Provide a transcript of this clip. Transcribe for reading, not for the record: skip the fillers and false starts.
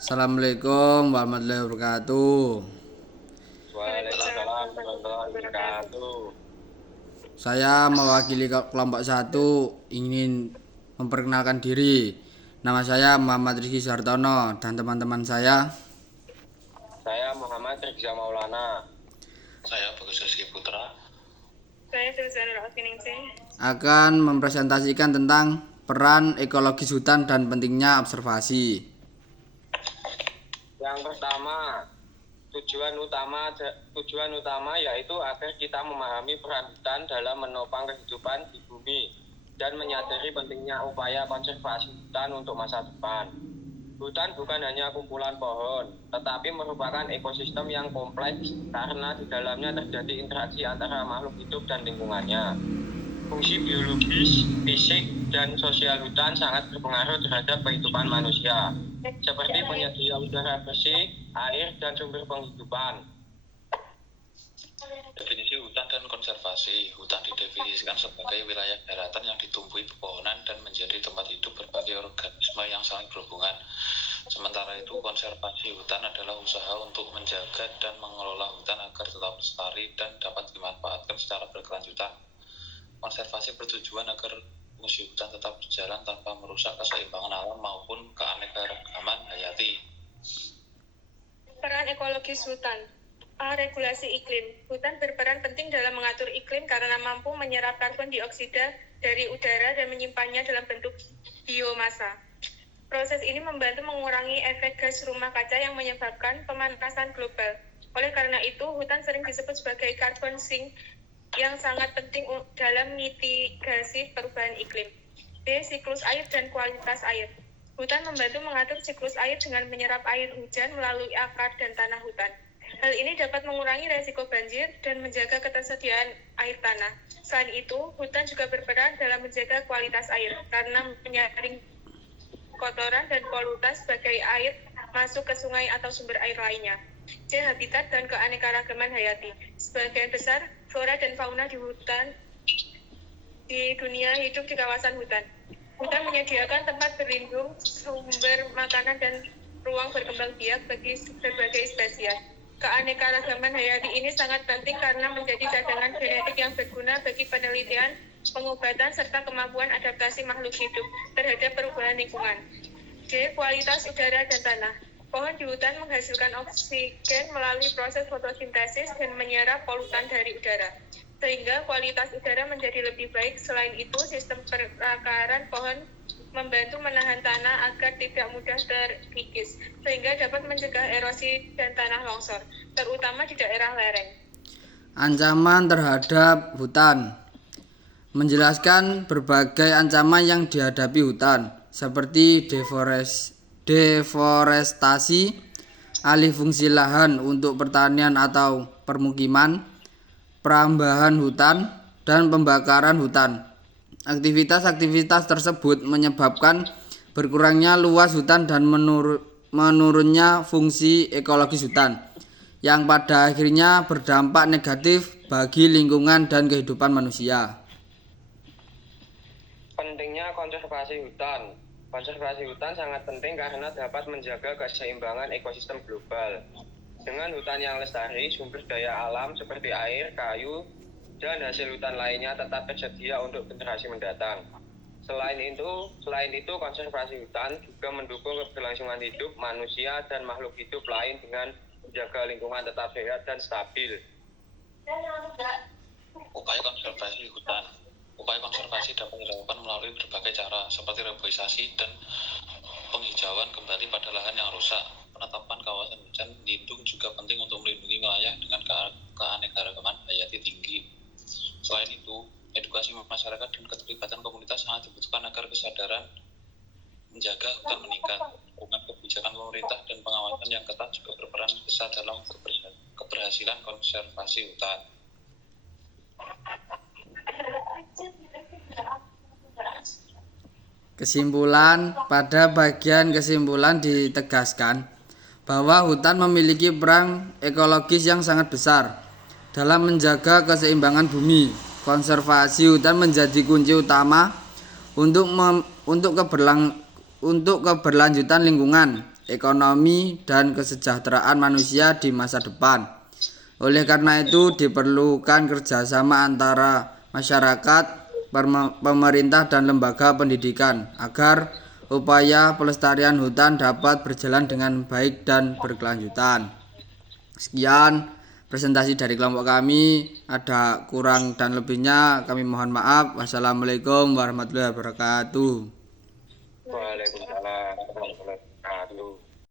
Assalamualaikum warahmatullahi wabarakatuh. Waalaikumsalam warahmatullahi wabarakatuh. Saya mewakili kelompok 1 ingin memperkenalkan diri. Nama saya Muhammad Rizky Sartono dan teman-teman saya Saya Muhammad Rizky Maulana. Saya Bagus Rizky Putra. Saya Suzanul Alfiningsih. akan mempresentasikan tentang peran ekologis hutan dan pentingnya observasi. Yang pertama, tujuan utama yaitu agar kita memahami peran hutan dalam menopang kehidupan di bumi dan menyadari pentingnya upaya konservasi hutan untuk masa depan. Hutan bukan hanya kumpulan pohon, tetapi merupakan ekosistem yang kompleks karena di dalamnya terjadi interaksi antara makhluk hidup dan lingkungannya. Fungsi biologis, fisik, dan sosial hutan sangat berpengaruh terhadap kehidupan manusia, seperti penyedia udara bersih, air, dan sumber penghidupan. Definisi hutan dan konservasi. Hutan didefinisikan sebagai wilayah daratan yang ditumbuhi pepohonan dan menjadi tempat hidup berbagai organisme yang saling berhubungan. Sementara itu, konservasi hutan adalah usaha untuk menjaga dan mengelola hutan agar tetap lestari dan dapat dimanfaatkan secara berkelanjutan. Konservasi bertujuan agar fungsi hutan tetap berjalan tanpa merusak keseimbangan alam maupun keanekaragaman hayati. Peran ekologis hutan. Regulasi iklim. Hutan berperan penting dalam mengatur iklim karena mampu menyerap karbon dioksida dari udara dan menyimpannya dalam bentuk biomasa. Proses ini membantu mengurangi efek gas rumah kaca yang menyebabkan pemanasan global. Oleh karena itu, hutan sering disebut sebagai carbon sink yang sangat penting dalam mitigasi perubahan iklim. B. Siklus air dan kualitas air. Hutan membantu mengatur siklus air dengan menyerap air hujan melalui akar dan tanah hutan. Hal ini dapat mengurangi resiko banjir dan menjaga ketersediaan air tanah. Selain itu, hutan juga berperan dalam menjaga kualitas air karena menyaring kotoran dan polutan sebagai air masuk ke sungai atau sumber air lainnya. C. Habitat dan keanekaragaman hayati. Sebagian besar flora dan fauna di hutan di dunia hidup di kawasan hutan. Hutan menyediakan tempat berlindung, sumber makanan, dan ruang berkembang biak bagi berbagai spesies. Keanekaragaman hayati ini sangat penting karena menjadi cadangan genetik yang berguna bagi penelitian, pengobatan, serta kemampuan adaptasi makhluk hidup terhadap perubahan lingkungan. D. Kualitas udara dan tanah. Pohon di hutan menghasilkan oksigen melalui proses fotosintesis dan menyerap polutan dari udara, sehingga kualitas udara menjadi lebih baik. Selain itu, sistem perakaran pohon membantu menahan tanah agar tidak mudah terkikis, sehingga dapat mencegah erosi dan tanah longsor, terutama di daerah lereng. Ancaman terhadap hutan. Menjelaskan berbagai ancaman yang dihadapi hutan, seperti deforestasi, alih fungsi lahan untuk pertanian atau permukiman, perambahan hutan, dan pembakaran hutan. Aktivitas-aktivitas tersebut menyebabkan berkurangnya luas hutan dan menurunnya fungsi ekologis hutan, yang pada akhirnya berdampak negatif bagi lingkungan dan kehidupan manusia. Pentingnya konservasi hutan. Konservasi hutan sangat penting karena dapat menjaga keseimbangan ekosistem global. Dengan hutan yang lestari, sumber daya alam seperti air, kayu, dan hasil hutan lainnya tetap tersedia untuk generasi mendatang. Selain itu, konservasi hutan juga mendukung keberlangsungan hidup manusia dan makhluk hidup lain dengan menjaga lingkungan tetap sehat dan stabil. Upaya konservasi dapat dilakukan melalui berbagai cara, seperti reboisasi dan penghijauan kembali pada lahan yang rusak. Penetapan kawasan hutan lindung juga penting untuk melindungi wilayah dengan keanekaragaman hayati tinggi. Selain itu, edukasi masyarakat dan keterlibatan komunitas sangat dibutuhkan agar kesadaran menjaga hutan meningkat. Dukungan kebijakan pemerintah dan pengawasan yang ketat juga berperan besar dalam keberhasilan konservasi hutan. Kesimpulan. Pada bagian kesimpulan ditegaskan bahwa hutan memiliki peran ekologis yang sangat besar dalam menjaga keseimbangan bumi. Konservasi hutan menjadi kunci utama untuk keberlanjutan lingkungan, ekonomi, dan kesejahteraan manusia di masa depan. Oleh karena itu diperlukan kerjasama antara masyarakat, pemerintah, dan lembaga pendidikan agar upaya pelestarian hutan dapat berjalan dengan baik dan berkelanjutan. Sekian presentasi dari kelompok kami. Ada kurang dan lebihnya kami mohon maaf. Wassalamualaikum warahmatullahi wabarakatuh. Waalaikumsalam.